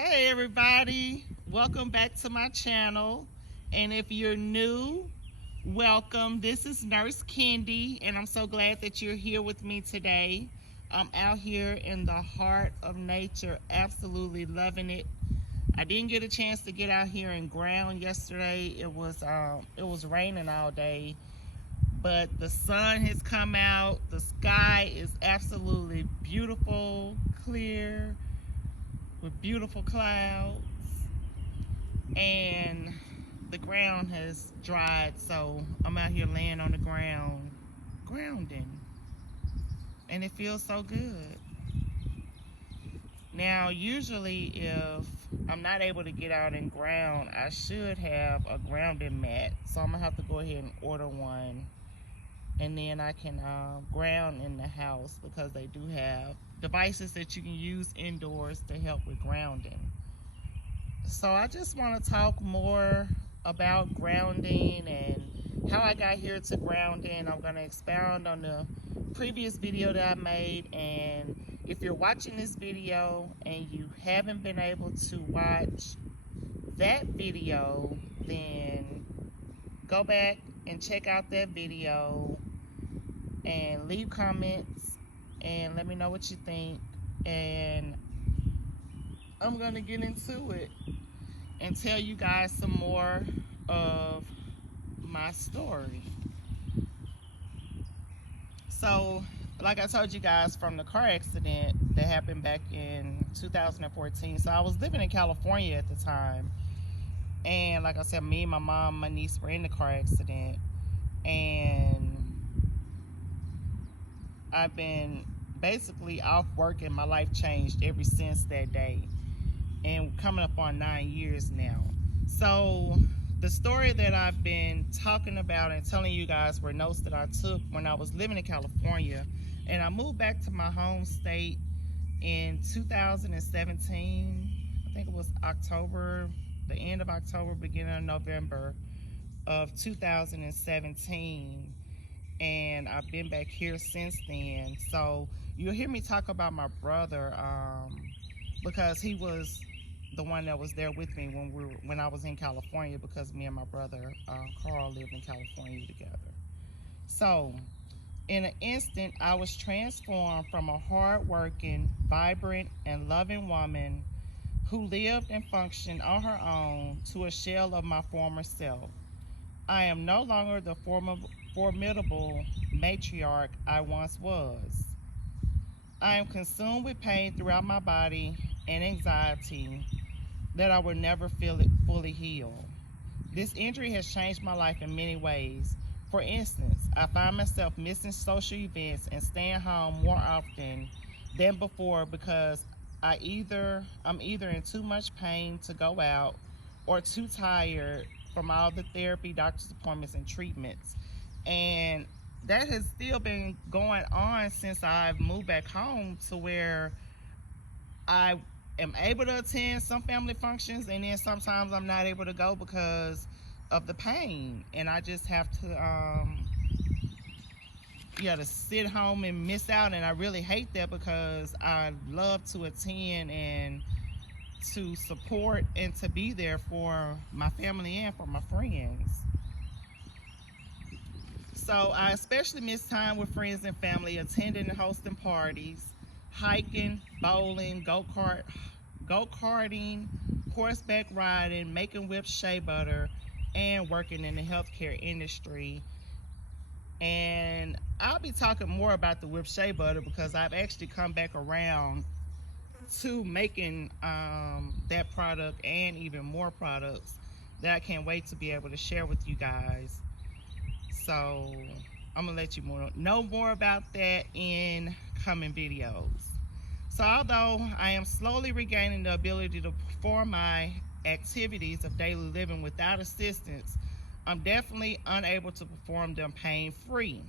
Hey everybody, welcome back to my channel. And if you're new, welcome. This is Nurse Kendi, and I'm so glad that you're here with me today. I'm out here in the heart of nature, absolutely loving it. I didn't get a chance to get out here and ground yesterday. It was raining all day, but the sun has come out. The sky is absolutely beautiful, clear, with beautiful clouds, and the ground has dried, so I'm out here laying on the ground grounding, and it feels so good. Now usually if I'm not able to get out and ground, I should have a grounding mat, so I'm gonna have to go ahead and order one, and then I can ground in the house, because they do have devices that you can use indoors to help with grounding. So I just want to talk more about grounding and how I got here to grounding. I'm going to expound on the previous video that I made, and if you're watching this video and you haven't been able to watch that video, then go back and check out that video and leave comments and let me know what you think, and I'm going to get into it and tell you guys some more of my story. So, like I told you guys, from the car accident that happened back in 2014. So I was living in California at the time, and like I said, me and my mom, my niece were in the car accident, and I've been basically off work, and my life changed ever since that day, and coming up on 9 years now. So the story that I've been talking about and telling you guys were notes that I took when I was living in California, and I moved back to my home state in 2017. I think it was October, the end of October, beginning of November of 2017, and I've been back here since then. So you'll hear me talk about my brother, because he was the one that was there with me when I was in California, because me and my brother Carl lived in California together. So in an instant, I was transformed from a hard-working, vibrant, and loving woman who lived and functioned on her own to a shell of my former self. I am no longer the formidable matriarch I once was. I am consumed with pain throughout my body and anxiety that I will never feel it fully heal. This injury has changed my life in many ways. For instance, I find myself missing social events and staying home more often than before, because I'm either in too much pain to go out, or too tired from all the therapy, doctor's appointments, and treatments. And that has still been going on since I've moved back home, to where I am able to attend some family functions, and then sometimes I'm not able to go because of the pain, and I just have to to sit home and miss out. And I really hate that, because I love to attend and to support and to be there for my family and for my friends. So I especially miss time with friends and family, attending and hosting parties, hiking, bowling, go-karting, horseback riding, making whipped shea butter, and working in the healthcare industry. And I'll be talking more about the whipped shea butter, because I've actually come back around to making that product and even more products that I can't wait to be able to share with you guys. So I'm gonna let you know more about that in coming videos. So although I am slowly regaining the ability to perform my activities of daily living without assistance, I'm definitely unable to perform them pain-free.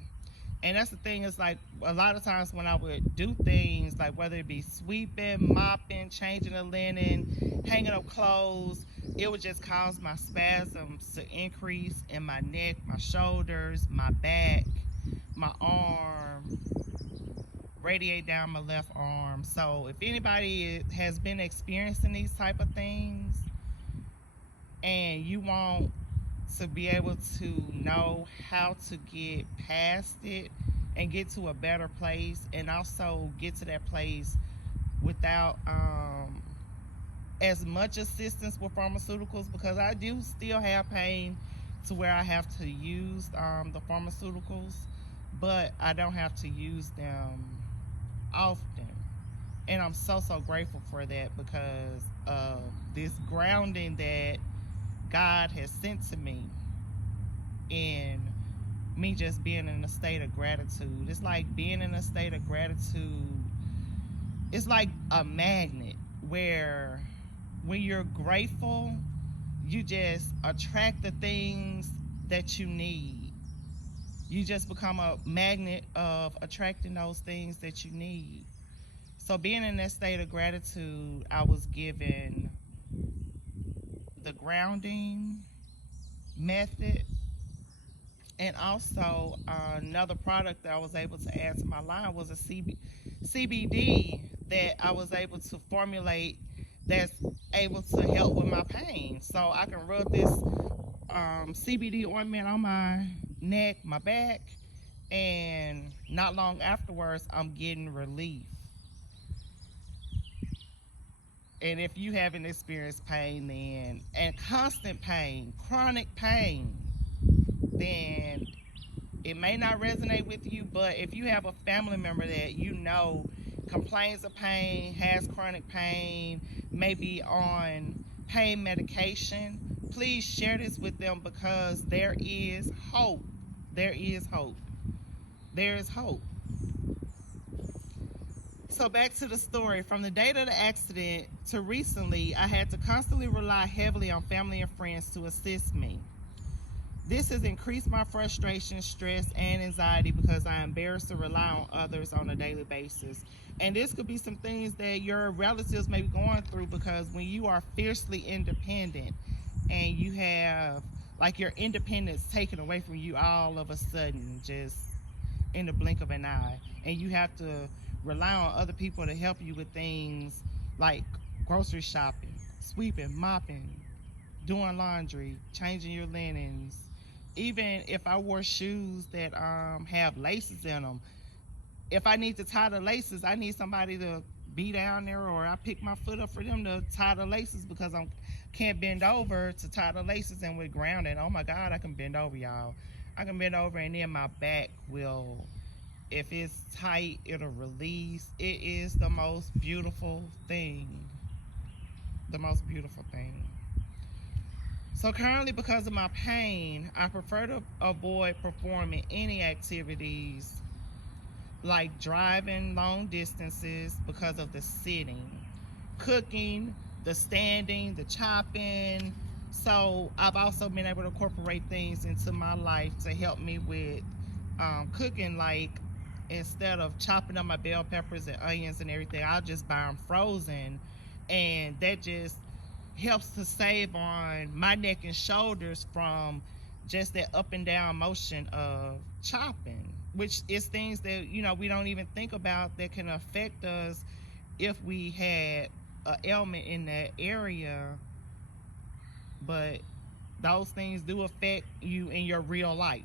And that's the thing, is like, a lot of times when I would do things, like whether it be sweeping, mopping, changing the linen, hanging up clothes, it would just cause my spasms to increase in my neck, my shoulders, my back, my arm, radiate down my left arm. So if anybody has been experiencing these type of things and you want to be able to know how to get past it and get to a better place, and also get to that place without as much assistance with pharmaceuticals, because I do still have pain to where I have to use the pharmaceuticals, but I don't have to use them often. And I'm so grateful for that, because of this grounding that God has sent to me, and me just being in a state of gratitude. It's like being in a state of gratitude. It's like a magnet where when you're grateful, you just attract the things that you need. You just become a magnet of attracting those things that you need. So being in that state of gratitude, I was given the grounding method, and also another product that I was able to add to my line was a CBD that I was able to formulate that's able to help with my pain. So I can rub this CBD ointment on my neck, my back, and not long afterwards, I'm getting relief. And if you haven't experienced pain, then, and constant pain, chronic pain, then it may not resonate with you. But if you have a family member that you know complains of pain, has chronic pain, maybe on pain medication, please share this with them, because there is hope. There is hope. There is hope. So back to the story. From the date of the accident to recently, I had to constantly rely heavily on family and friends to assist me. This has increased my frustration, stress, and anxiety, because I am embarrassed to rely on others on a daily basis. And this could be some things that your relatives may be going through, because when you are fiercely independent and you have like your independence taken away from you all of a sudden, just in the blink of an eye, and you have to rely on other people to help you with things like grocery shopping, sweeping, mopping, doing laundry, changing your linens. Even if I wore shoes that have laces in them, if I need to tie the laces, I need somebody to be down there, or I pick my foot up for them to tie the laces, because I can't bend over to tie the laces. And with grounding, oh my God, I can bend over, y'all. I can bend over, and then my back will, if it's tight, it'll release. It is the most beautiful thing. The most beautiful thing. So currently, because of my pain, I prefer to avoid performing any activities like driving long distances because of the sitting, cooking, the standing, the chopping. So I've also been able to incorporate things into my life to help me with cooking. Like, instead of chopping up my bell peppers and onions and everything, I'll just buy them frozen, and that just helps to save on my neck and shoulders from just that up and down motion of chopping, which is things that, you know, we don't even think about that can affect us if we had an ailment in that area. But those things do affect you in your real life.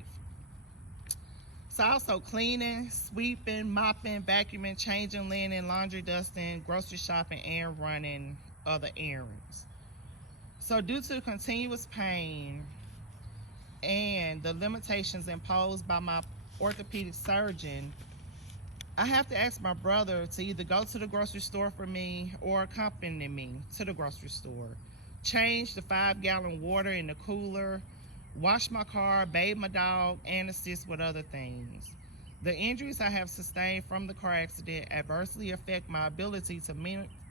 So also cleaning, sweeping, mopping, vacuuming, changing linen, laundry, dusting, grocery shopping, and running other errands. So due to continuous pain and the limitations imposed by my orthopedic surgeon, I have to ask my brother to either go to the grocery store for me or accompany me to the grocery store, change the 5-gallon water in the cooler, wash my car, bathe my dog, and assist with other things. The injuries I have sustained from the car accident adversely affect my ability to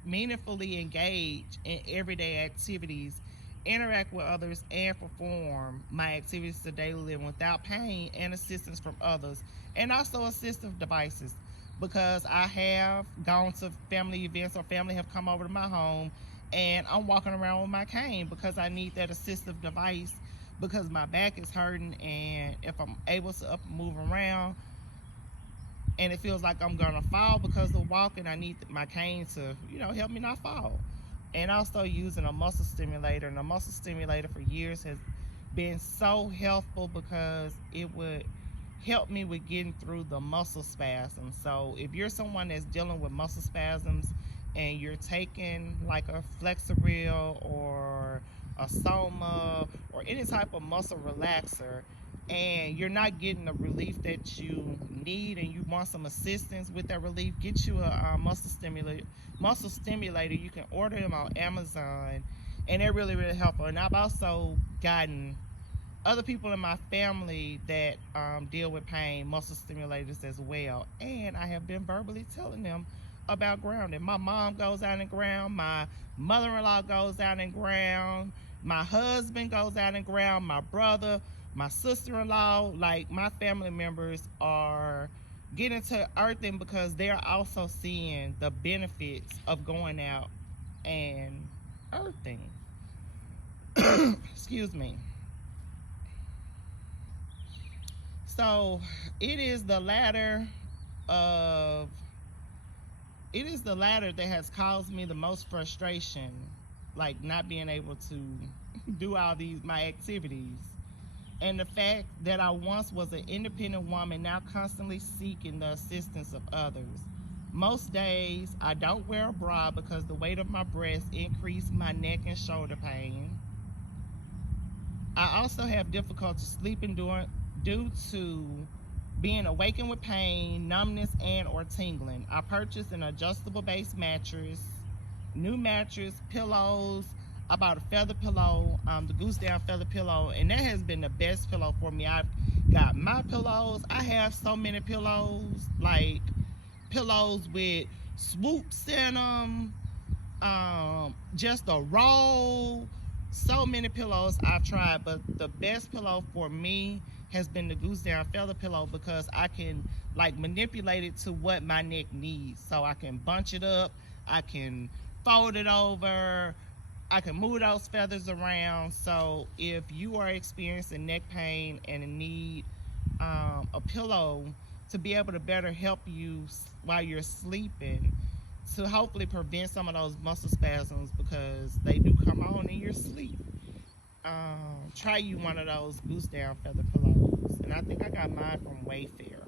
meaningfully engage in everyday activities, interact with others, and perform my activities of daily living without pain and assistance from others, and also assistive devices, because I have gone to family events, or family have come over to my home, and I'm walking around with my cane because I need that assistive device, because my back is hurting. And if I'm able to up and move around, and it feels like I'm gonna fall because of walking. I need my cane to, help me not fall. And also using a muscle stimulator. And a muscle stimulator for years has been so helpful because it would help me with getting through the muscle spasms. So if you're someone that's dealing with muscle spasms and you're taking like a Flexeril or a Soma or any type of muscle relaxer, and you're not getting the relief that you need and you want some assistance with that relief, get you a muscle stimulator. You can order them on Amazon, and they're really, really helpful. And I've also gotten other people in my family that deal with pain muscle stimulators as well, and I have been verbally telling them about grounding. My mom goes out and ground, my mother-in-law goes out and ground, my husband goes out and ground, my brother, my sister-in-law, like my family members are getting to earthing because they're also seeing the benefits of going out and earthing. Excuse me. So it is the latter of that has caused me the most frustration, like not being able to do all these my activities. And the fact that I once was an independent woman, now constantly seeking the assistance of others. Most days I don't wear a bra because the weight of my breasts increased my neck and shoulder pain. I also have difficulty sleeping due to being awakened with pain, numbness, and or tingling. I purchased an adjustable base mattress, new mattress, pillows. I bought a feather pillow, the Goose Down feather pillow, and that has been the best pillow for me. I've got my pillows. I have so many pillows, like pillows with swoops in them, just a roll. So many pillows I've tried, but the best pillow for me has been the Goose Down feather pillow because I can like manipulate it to what my neck needs. So I can bunch it up, I can fold it over, I can move those feathers around. So if you are experiencing neck pain and need a pillow to be able to better help you while you're sleeping, to hopefully prevent some of those muscle spasms because they do come on in your sleep. Try you one of those Goose Down feather pillows, and I think I got mine from Wayfair.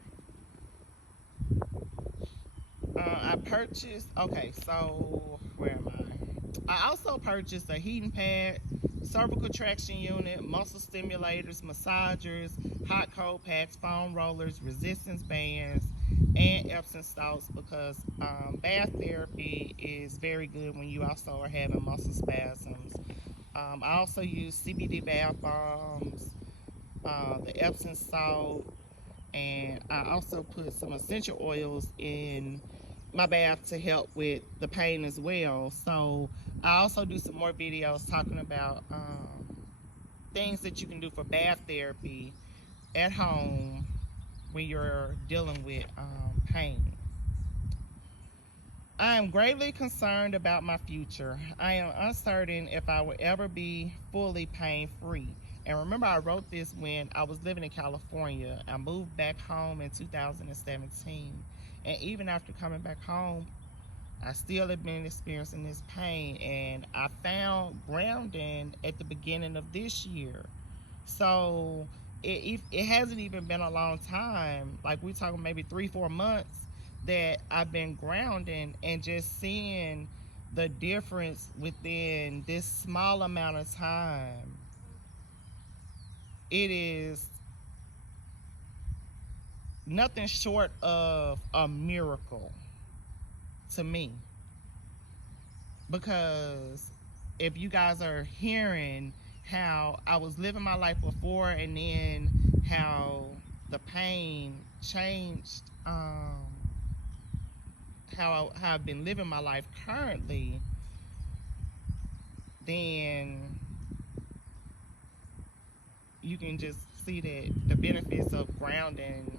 I purchased. Okay, so where am I? I also purchased a heating pad, cervical traction unit, muscle stimulators, massagers, hot cold packs, foam rollers, resistance bands, and Epsom salts because bath therapy is very good when you also are having muscle spasms. I also use CBD bath bombs, the Epsom salt, and I also put some essential oils in my bath to help with the pain as well. So I also do some more videos talking about things that you can do for bath therapy at home when you're dealing with pain. I am greatly concerned about my future. I am uncertain if I will ever be fully pain free. And remember, I wrote this when I was living in California. I moved back home in 2017. And even after coming back home, I still have been experiencing this pain. And I found grounding at the beginning of this year. So it hasn't even been a long time. Like we're talking maybe 3-4 months that I've been grounding and just seeing the difference within this small amount of time. It is nothing short of a miracle to me. Because if you guys are hearing how I was living my life before and then how the pain changed, how I've been living my life currently, then you can just see that the benefits of grounding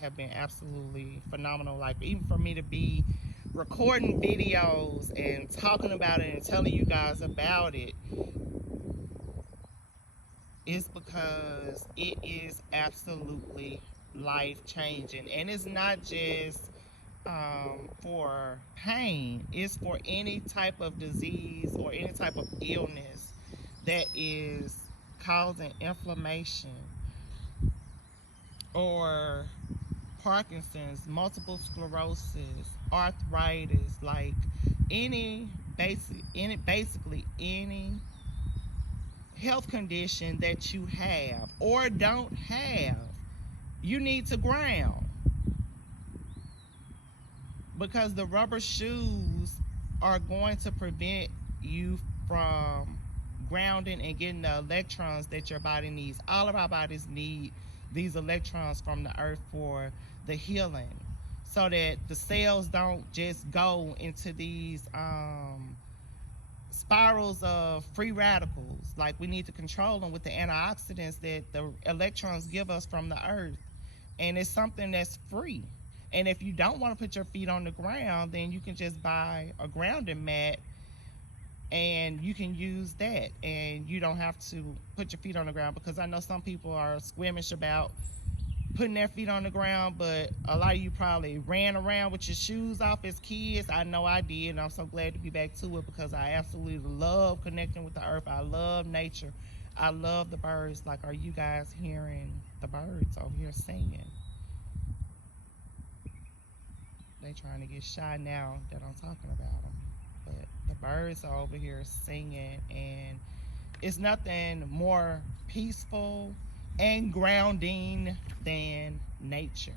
have been absolutely phenomenal. Like even for me to be recording videos and talking about it and telling you guys about it is because it is absolutely life changing. And it's not just for pain, it's for any type of disease or any type of illness that is causing inflammation or Parkinson's, multiple sclerosis, arthritis, like basically any health condition that you have or don't have, you need to ground, because the rubber shoes are going to prevent you from grounding and getting the electrons that your body needs. All of our bodies need these electrons from the earth for the healing, so that the cells don't just go into these spirals of free radicals. Like, we need to control them with the antioxidants that the electrons give us from the earth. And it's something that's free. And if you don't want to put your feet on the ground, then you can just buy a grounding mat and you can use that, and you don't have to put your feet on the ground, because I know some people are squeamish about putting their feet on the ground, but a lot of you probably ran around with your shoes off as kids. I know I did, and I'm so glad to be back to it, because I absolutely love connecting with the earth. I love nature. I love the birds. Like, are you guys hearing the birds over here singing? They trying to get shy now that I'm talking about them, but the birds are over here singing, and it's nothing more peaceful and grounding than nature.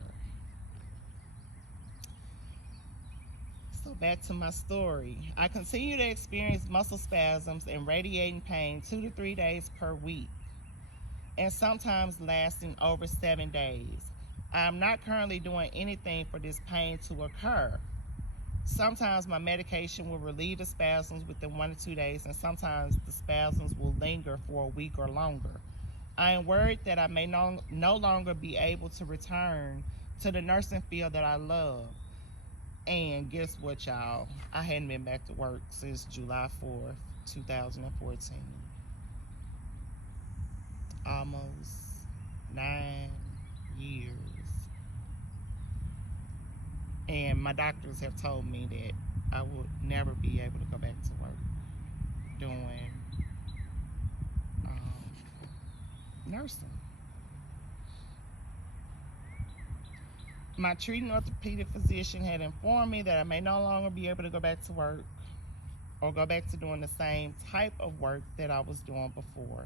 So back to my story. I continue to experience muscle spasms and radiating pain 2 to 3 days per week, and sometimes lasting over 7 days. I'm not currently doing anything for this pain to occur. Sometimes my medication will relieve the spasms within 1 to 2 days, and sometimes the spasms will linger for a week or longer. I am worried that I may no longer be able to return to the nursing field that I love. And guess what, y'all? I hadn't been back to work since July 4th, 2014. Almost 9 years. And my doctors have told me that I would never be able to go back to work doing nursing. My treating orthopedic physician had informed me that I may no longer be able to go back to work or go back to doing the same type of work that I was doing before.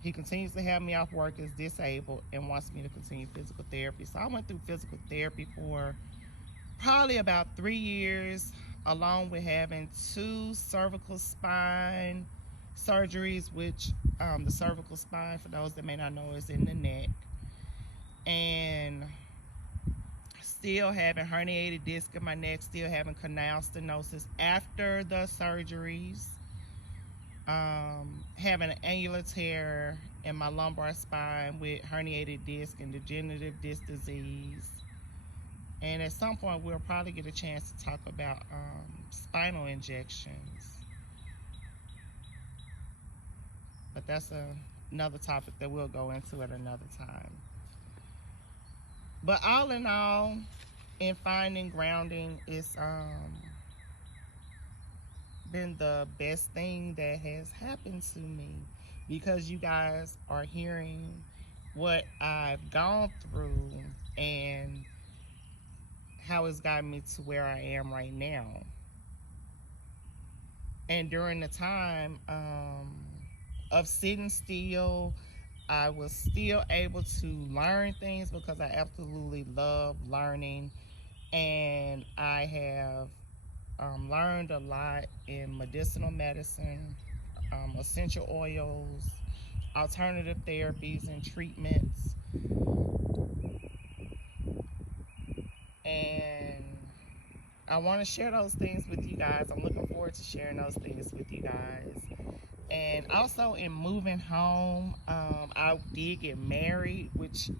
He continues to have me off work as disabled and wants me to continue physical therapy. So I went through physical therapy for probably about 3 years, along with having 2 cervical spine surgeries, which the cervical spine, for those that may not know, is in the neck, and still having herniated disc in my neck, still having canal stenosis after the surgeries, having an annular tear in my lumbar spine with herniated disc and degenerative disc disease. And at some point, we'll probably get a chance to talk about spinal injections. But that's another topic that we'll go into at another time. But all in all, in finding grounding, it's been the best thing that has happened to me, because you guys are hearing what I've gone through and how it's gotten me to where I am right now. And during the time of sitting still, I was still able to learn things, because I absolutely love learning. And I have learned a lot in medicinal medicine, essential oils, alternative therapies and treatments. And I want to share those things with you guys. I'm looking forward to sharing those things with you guys. And also, in moving home, I did get married, which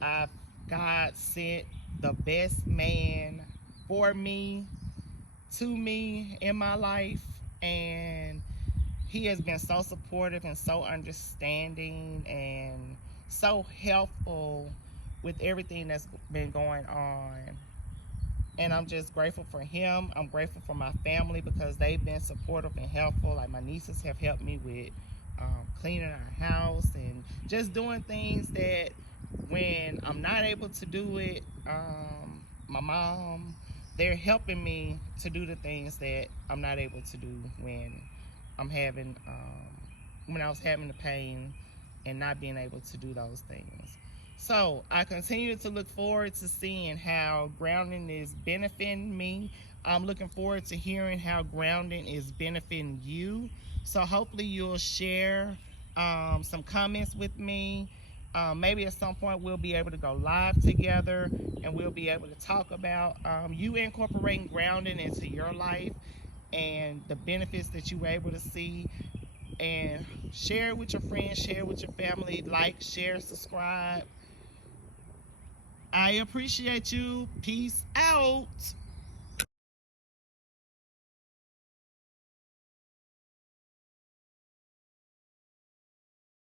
God sent the best man for me, to me, in my life. And he has been so supportive and so understanding and so helpful with everything that's been going on. And I'm just grateful for him. I'm grateful for my family because they've been supportive and helpful. Like my nieces have helped me with cleaning our house and just doing things that when I'm not able to do it, my mom, they're helping me to do the things that I'm not able to do I'm having, when I was having the pain and not being able to do those things. So I continue to look forward to seeing how grounding is benefiting me. I'm looking forward to hearing how grounding is benefiting you. So hopefully you'll share some comments with me. Maybe at some point we'll be able to go live together and we'll be able to talk about you incorporating grounding into your life and the benefits that you were able to see, and share it with your friends, share it with your family, like, share, subscribe. I appreciate you. Peace out.